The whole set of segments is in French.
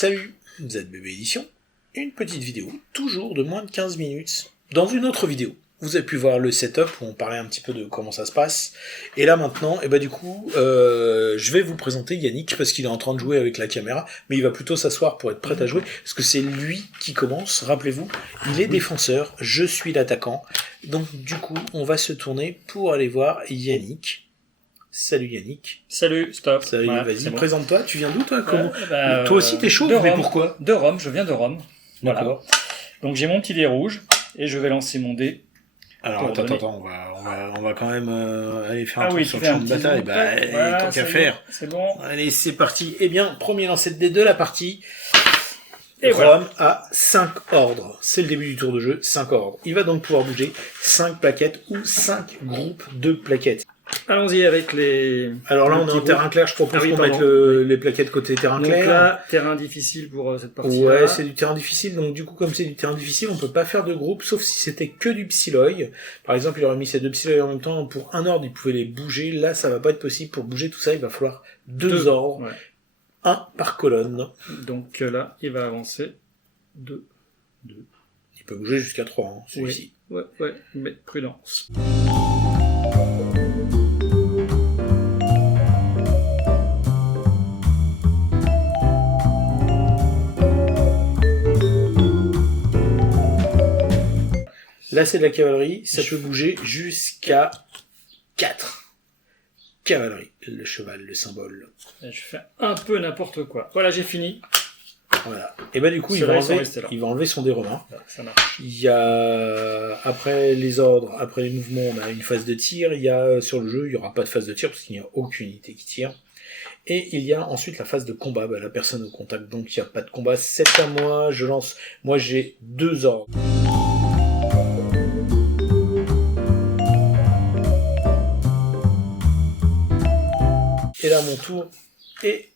Salut, ZBB Édition, une petite vidéo, toujours de moins de 15 minutes. Dans une autre vidéo, vous avez pu voir le setup où on parlait un petit peu de comment ça se passe. Et là maintenant, je vais vous présenter Yannick parce qu'il est en train de jouer avec la caméra, mais il va plutôt s'asseoir pour être prêt à jouer, parce que c'est lui qui commence, rappelez-vous, il est défenseur, je suis l'attaquant. Donc du coup, on va se tourner pour aller voir Yannick. Salut Yannick. Salut, stop. Salut, voilà, vas-y, présente-toi, tu viens d'où toi? Comment... Toi aussi t'es chaud, mais pourquoi? De Rome, je viens de Rome. Voilà. D'accord. Donc j'ai mon petit dé rouge, et je vais lancer mon dé. Alors attends, on va quand même aller faire un tour sur le champ de bataille. Tant qu'à faire. C'est bon. Allez, c'est parti. Eh bien, premier lancer de dés de la partie. Et Rome a 5 ordres. C'est le début du tour de jeu, 5 ordres. Il va donc pouvoir bouger 5 plaquettes ou 5 groupes de plaquettes. Allons-y avec les... Alors là, on est en terrain clair, je propose qu'on mette les plaquettes côté terrain clair. Donc là, terrain difficile pour cette partie-là. Ouais, c'est du terrain difficile, donc du coup, comme c'est du terrain difficile, on peut pas faire de groupe, sauf si c'était que du psyloi. Par exemple, il aurait mis ces 2 psyloi en même temps, pour un ordre, il pouvait les bouger. Là, ça va pas être possible. Pour bouger tout ça, il va falloir 2 ordres. Ouais. 1 par colonne. Donc là, il va avancer 2. Il peut bouger jusqu'à 3, hein, celui-ci. Ouais, mais prudence. Là, c'est de la cavalerie, ça peut bouger jusqu'à 4. Cavalerie, le cheval, le symbole. Et je fais un peu n'importe quoi. Voilà, j'ai fini. Voilà. Et du coup, il va enlever son dé romain. Ça marche. Il y a, après les ordres, après les mouvements, on a une phase de tir. Il y a, sur le jeu, il n'y aura pas de phase de tir parce qu'il n'y a aucune unité qui tire. Et il y a ensuite la phase de combat, la personne au contact. Donc, il n'y a pas de combat. C'est à moi, je lance. Moi, j'ai 2 ordres. Et là, mon tour est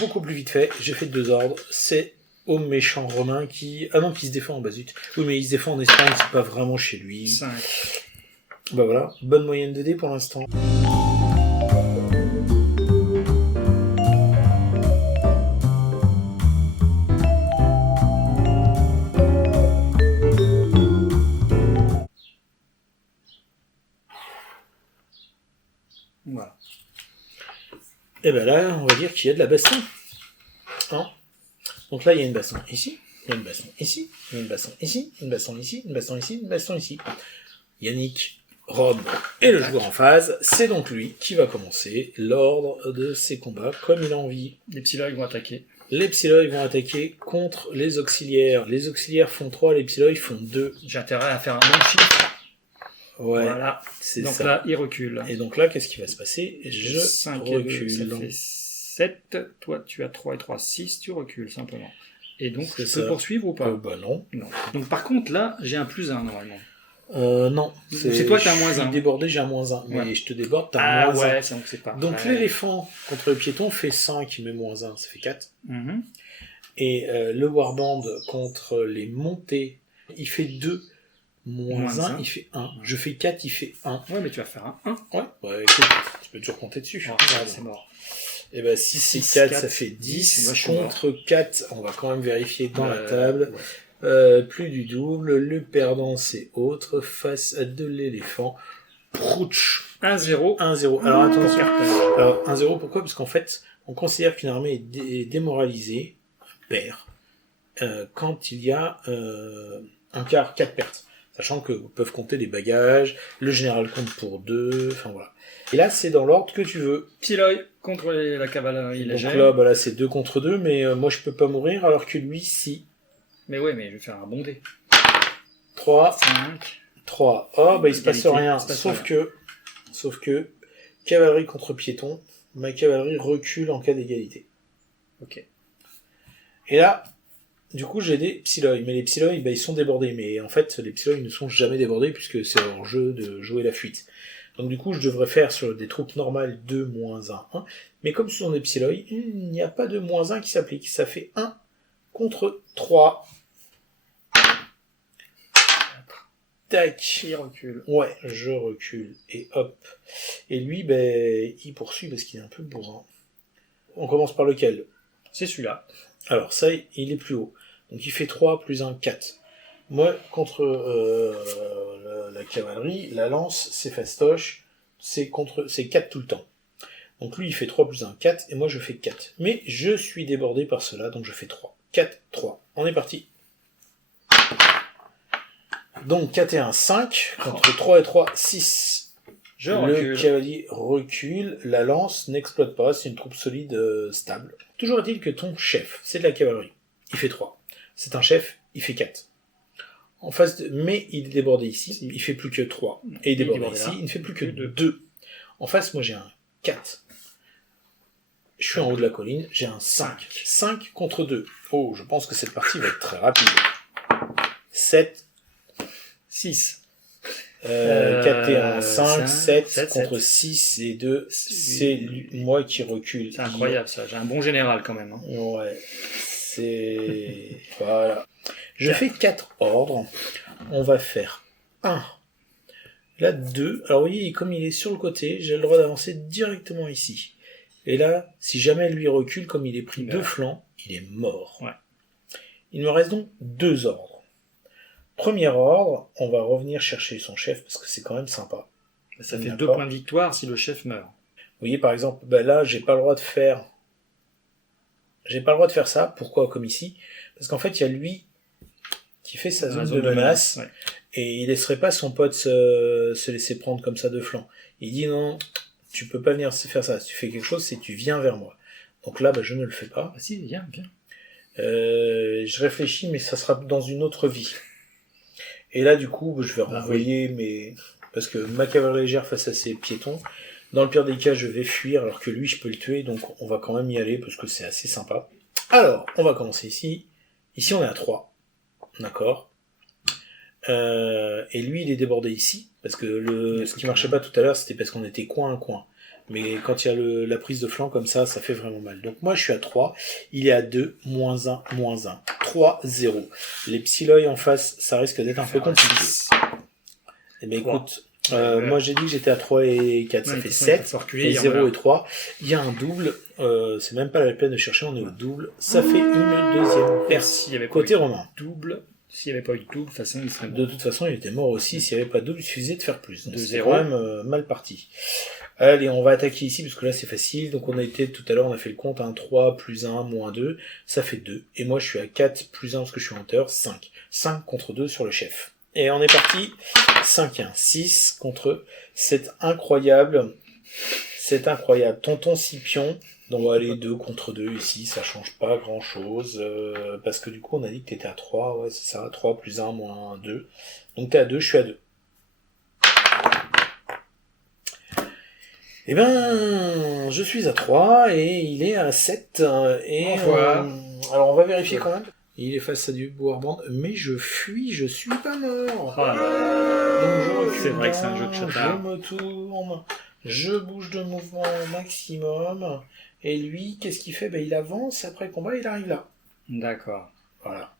beaucoup plus vite fait. J'ai fait 2 ordres. C'est au méchant romain qui... Ah non, qui se défend en basute. Oui, mais il se défend en Espagne, c'est pas vraiment chez lui. 5. Voilà, bonne moyenne de dés pour l'instant. Voilà. Et là, on va dire qu'il y a de la baston. Hein, donc là, il y a une baston ici, il y a une baston ici, il y a une baston ici, une baston ici, une baston ici, une baston ici. Yannick, Rome et le joueur en phase, c'est donc lui qui va commencer l'ordre de ses combats comme il a envie. Les psyloi vont attaquer. Les psyloi vont attaquer contre les auxiliaires. Les auxiliaires font 3, les psyloi font 2. J'ai intérêt à faire un bon chiffre. Ouais, voilà. C'est donc ça. Là, il recule. Et donc là, qu'est-ce qui va se passer? Je 5 recule. Ça fait 7. Toi, tu as 3 et 3, 6. Tu recules, simplement. Et donc, je peux poursuivre ou pas? Non. Donc, par contre, là, j'ai un +1, normalement. Non. C'est toi qui as un -1. Je suis débordé, j'ai un -1. Mais ouais. Je te déborde, t'as un -1. Ouais, donc c'est pas... Donc l'éléphant contre le piéton fait 5, mais -1, ça fait 4. Et le warband contre les montées, il fait 2. -1, il fait 1. Je fais 4, il fait 1. Ouais, mais tu vas faire un 1. Ouais, écoute, tu peux toujours compter dessus. C'est mort. Et si c'est 4, ça fait 10. Contre 4, on va quand même vérifier dans la table. Ouais. Plus du double. Le perdant, c'est autre. Face à de l'éléphant. Prouch. 1-0. 1-0. Alors attention. Alors 1-0, pourquoi? Parce qu'en fait, on considère qu'une armée est démoralisée, perd, quand il y a un quart 4 pertes. Sachant que vous peuvent compter des bagages, le général compte pour 2, enfin voilà. Et là, c'est dans l'ordre que tu veux. Psyloi contre la cavalerie légère. Donc là, c'est 2 contre 2, mais moi, je peux pas mourir, alors que lui, si. Mais ouais, mais je vais faire un bon dé. 3. 5. 3. Oh, il se passe rien. Sauf que, cavalerie contre piéton, ma cavalerie recule en cas d'égalité. Ok. Et là, du coup, j'ai des psyloi, mais les psyloi, ils sont débordés. Mais en fait, les psyloi ne sont jamais débordés puisque c'est leur jeu de jouer la fuite. Donc du coup, je devrais faire sur des troupes normales 2 -1, 1. Mais comme ce sont des psyloi, il n'y a pas de -1 qui s'applique. Ça fait 1 contre 3. Tac. Il recule. Ouais, je recule. Et hop. Et lui, il poursuit parce qu'il est un peu bourrin. On commence par lequel? C'est celui-là. Alors ça, il est plus haut. Donc il fait 3 plus 1, 4. Moi, contre la cavalerie, la lance, c'est fastoche, c'est 4 tout le temps. Donc lui, il fait 3 plus 1, 4, et moi, je fais 4. Mais je suis débordé par cela, donc je fais 3. 4, 3. On est parti. Donc 4 et 1, 5, contre 3 et 3, 6. Le cavalier recule, la lance n'explose pas, c'est une troupe solide, stable. Toujours est-il que ton chef, c'est de la cavalerie, il fait 3. C'est un chef, il fait 4. En face mais il est débordé ici, il fait plus que 3. Et il est débordé ici, il ne fait plus que 2. En face, moi j'ai un 4. Je suis en haut de la colline, j'ai un 5. 5 contre 2. Oh, je pense que cette partie va être très rapide. 7, 6. 4 et 1, 5, 7 contre 6 et 2, c'est moi qui recule. C'est incroyable ça, j'ai un bon général quand même. Hein. Ouais, c'est... Voilà. Je fais 4 ordres, on va faire 1, là 2, alors vous voyez, comme il est sur le côté, j'ai le droit d'avancer directement ici. Et là, si jamais lui recule, comme il est pris 2 flancs, il est mort. Ouais. Il me reste donc 2 ordres. Premier ordre, on va revenir chercher son chef, parce que c'est quand même sympa. Ça fait 2 points de victoire si le chef meurt. Vous voyez, par exemple, là, j'ai pas le droit de faire ça. Pourquoi, comme ici? Parce qu'en fait, il y a lui qui fait sa zone de menace, ouais. Et il laisserait pas son pote se laisser prendre comme ça de flanc. Il dit non, tu peux pas venir faire ça. Si tu fais quelque chose, c'est tu viens vers moi. Donc là, je ne le fais pas. Ah si, viens. Je réfléchis, mais ça sera dans une autre vie. Et là, du coup, je vais renvoyer mes... Parce que ma cavalerie légère face à ces piétons, dans le pire des cas, je vais fuir, alors que lui, je peux le tuer, donc on va quand même y aller, parce que c'est assez sympa. Alors, on va commencer ici. Ici, on est à 3. D'accord. Et lui, il est débordé ici, parce que ce qui marchait pas tout à l'heure, c'était parce qu'on était coin à coin. Mais quand il y a la prise de flanc comme ça fait vraiment mal. Donc moi, je suis à 3. Il est à 2, moins 1, moins 1. 3, 0. Les psyloïs en face, ça risque d'être un peu compliqué. Eh bien, écoute, moi, j'ai dit que j'étais à 3 et 4. Ça fait 7. Et 0 et 3. Il y a un double. C'est même pas la peine de chercher, on est au double. Ça fait une deuxième perte. Côté romain. Double. S'il n'y avait pas eu de double, de toute façon, il serait mort. De toute façon, il était mort aussi. S'il n'y avait pas de double, il suffisait de faire plus. Donc, c'est quand même mal parti. Allez, on va attaquer ici, parce que là, c'est facile. Donc, on a été, tout à l'heure, on a fait le compte, 3 plus 1, moins 2. Ça fait 2. Et moi, je suis à 4 plus 1, parce que je suis en hauteur, 5. 5 contre 2 sur le chef. Et on est parti. 5 et 1, 6 contre... C'est incroyable. C'est incroyable. Tonton Scipion... Donc on va aller 2 contre 2 ici, ça change pas grand chose, parce que du coup on a dit que t'étais à 3, ouais c'est ça, 3 plus 1 moins 2. Donc t'es à 2, je suis à 2. Eh ben, je suis à 3 et il est à 7. Et alors on va vérifier quand même. Il est face à du Warband, mais je fuis, je suis pas mort. Oh là là. Donc je recule, c'est vrai que c'est un jeu de chatard. Je me tourne, je bouge de mouvement au maximum. Et lui, qu'est-ce qu'il fait? Il avance, après le combat, il arrive là. D'accord. Voilà.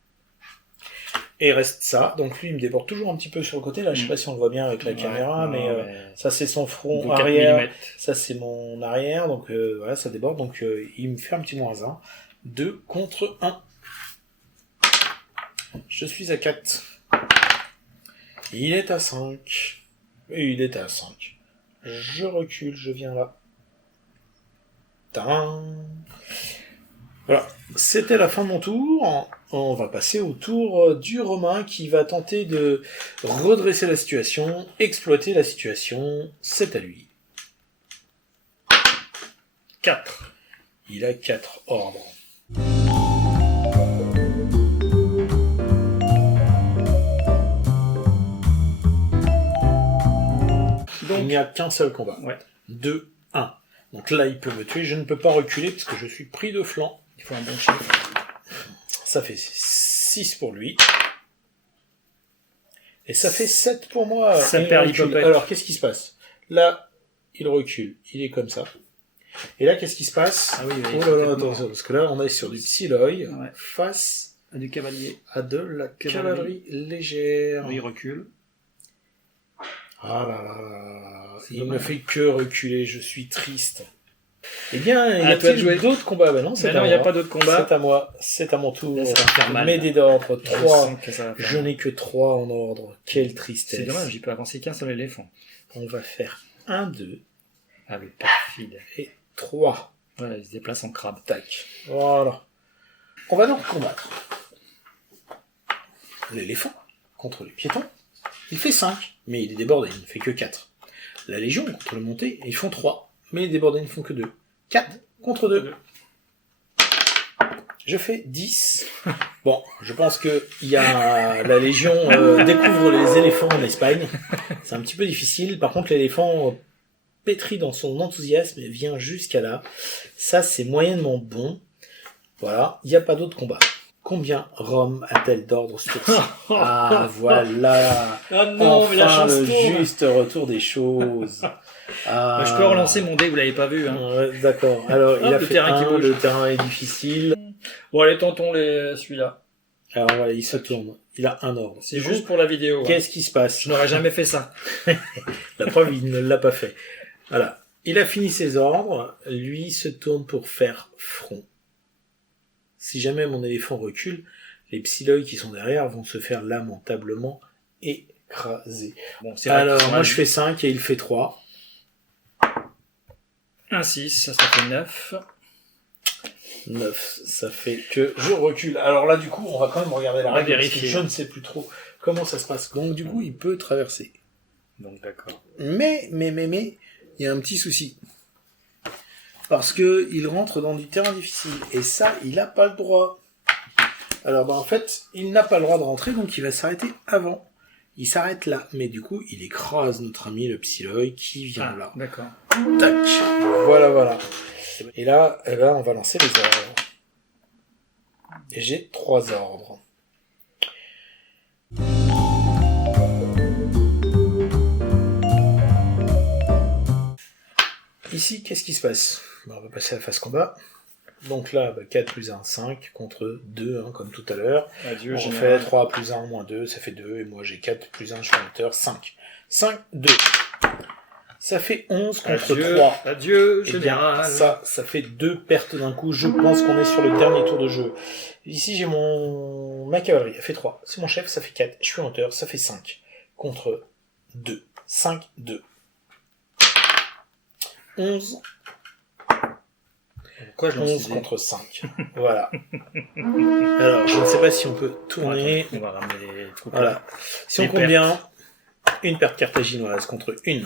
Et il reste ça. Donc lui, il me déborde toujours un petit peu sur le côté. Là, je sais pas si on le voit bien avec la caméra, mais ça, c'est son front arrière. Ça, c'est mon arrière. Donc voilà, ça déborde. Donc il me fait un petit moins 1. 2 contre 1. Je suis à 4. Il est à 5. Et il est à 5. Je recule, je viens là. Voilà, c'était la fin de mon tour. On va passer au tour du Romain qui va tenter de redresser la situation, exploiter la situation. C'est à lui. 4. Il a 4 ordres. Donc, il n'y a qu'un seul combat. Ouais. 2, 1. Donc là, il peut me tuer. Je ne peux pas reculer parce que je suis pris de flanc. Il faut un bon chiffre. Ça fait 6 pour lui. Et ça fait 7 pour moi. Ça perd l'hypopète. Alors, qu'est-ce qui se passe? Là, il recule. Il est comme ça. Et là, qu'est-ce qui se passe? Ah oui, oh là là, attention. Parce que là, on est sur du psyloï face à du cavalier. À de la cavalerie légère. Oui, il recule. Ah là là là. Il ne fait que reculer. Je suis triste. Eh bien, il y À toi de a jouer. d'autres combats? Bah non, c'est Mais à non, il n'y a moi. pas d'autres combats. C'est à moi. C'est à mon tour. Là, ça va faire mal. Mes dés d'ordre, Je 3. sens que ça va faire Je mal. n'ai que 3 en ordre. Quelle tristesse. C'est dommage, j'y peux avancer qu'un seul éléphant. On va faire 1, 2 Ah, le perfide. et 3. Ouais, il se déplace en crabe. Tac. Voilà. On va donc combattre l'éléphant contre les piétons. Il fait 5, mais il est débordé, il ne fait que 4. La Légion contre le monté, ils font 3, mais les débordés ne font que 2. 4 contre 2. Je fais 10. Bon, je pense que la Légion découvre les éléphants en Espagne. C'est un petit peu difficile. Par contre, l'éléphant pétri dans son enthousiasme et vient jusqu'à là. Ça, c'est moyennement bon. Voilà, il n'y a pas d'autre combat. Combien Rome a-t-elle d'ordre ce tour-ci? Ah, voilà. Ah non, mais la Enfin, chance le tourne. juste retour des choses. Ah. Je peux relancer mon dé, vous l'avez pas vu. Hein. Ouais, d'accord. Alors, il Hop, a le fait terrain qui 1, bouge. le terrain est difficile. Bon, allez, tentons celui-là. Alors, voilà, il se tourne. Il a un ordre. C'est Du juste coup, pour la vidéo. Hein. qu'est-ce qui se passe? Je n'aurais jamais fait ça. La preuve, il ne l'a pas fait. Voilà. Il a fini ses ordres. Lui se tourne pour faire front. Si jamais mon éléphant recule, les psylloïs qui sont derrière vont se faire lamentablement écraser. Bon, c'est vrai Alors, qu'ils sont moi à je fais 5 et il fait 3. 1, 6, ça fait 9. 9, ça fait que je recule. Alors là, du coup, on va quand même regarder la On va règle, parce que vérifier. je ne sais plus trop comment ça se passe. Donc, du coup, il peut traverser. Donc, d'accord. Mais, il y a un petit souci. Parce que il rentre dans du terrain difficile. Et ça, il n'a pas le droit. Alors, en fait, il n'a pas le droit de rentrer, donc il va s'arrêter avant. Il s'arrête là. Mais du coup, il écrase notre ami le Psylloï qui vient là. D'accord. Tac. Voilà. Et là, on va lancer les ordres. Et j'ai 3 ordres. Ici, qu'est-ce qui se passe? On va passer à la phase combat. Donc là, 4 plus 1, 5, contre 2, comme tout à l'heure. Adieu, On général. fait 3 plus 1, moins 2, ça fait 2. Et moi, j'ai 4 plus 1, je suis en hauteur, 5. 5, 2. Ça fait 11 contre Adieu, 3. adieu, Eh bien, général. ça fait 2 pertes d'un coup. Je pense qu'on est sur le dernier tour de jeu. Ici, j'ai ma cavalerie. Elle fait 3. C'est mon chef, ça fait 4. Je suis en hauteur, ça fait 5. Contre 2. 5, 2. 11. Pourquoi je lance 11 ces contre 5. Voilà. Alors, je ne sais pas si on peut tourner. On va ramener les troupes. Voilà. Si on Les compte bien, une perte carthaginoise contre 1,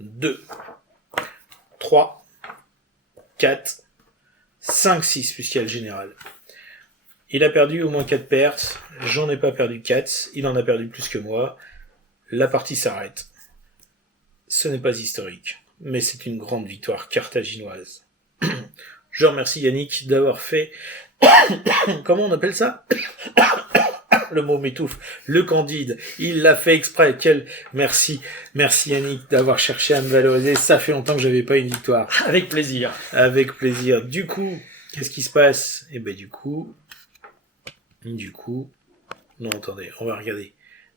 2, 3, 4, 5, 6, puisqu'il y a le général. Il a perdu au moins 4 pertes. J'en ai pas perdu 4. Il en a perdu plus que moi. La partie s'arrête. Ce n'est pas historique, mais c'est une grande victoire carthaginoise. Je remercie Yannick d'avoir fait... Comment on appelle ça? Le mot m'étouffe. Le Candide. Il l'a fait exprès. Merci. Merci Yannick d'avoir cherché à me valoriser. Ça fait longtemps que j'avais pas une victoire. Avec plaisir. Avec plaisir. Du coup, qu'est-ce qui se passe? Eh ben, du coup... Non, attendez. On va regarder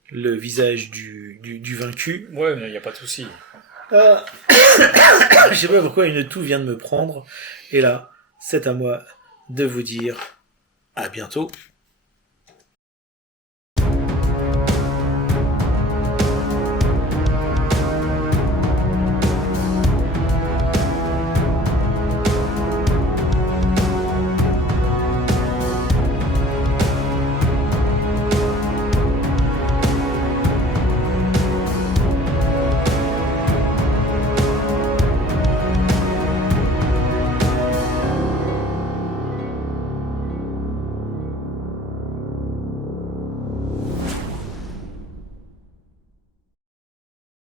le visage du vaincu. Ouais, mais il n'y a pas de souci. Je sais pas pourquoi une toux vient de me prendre. Et là, c'est à moi de vous dire à bientôt.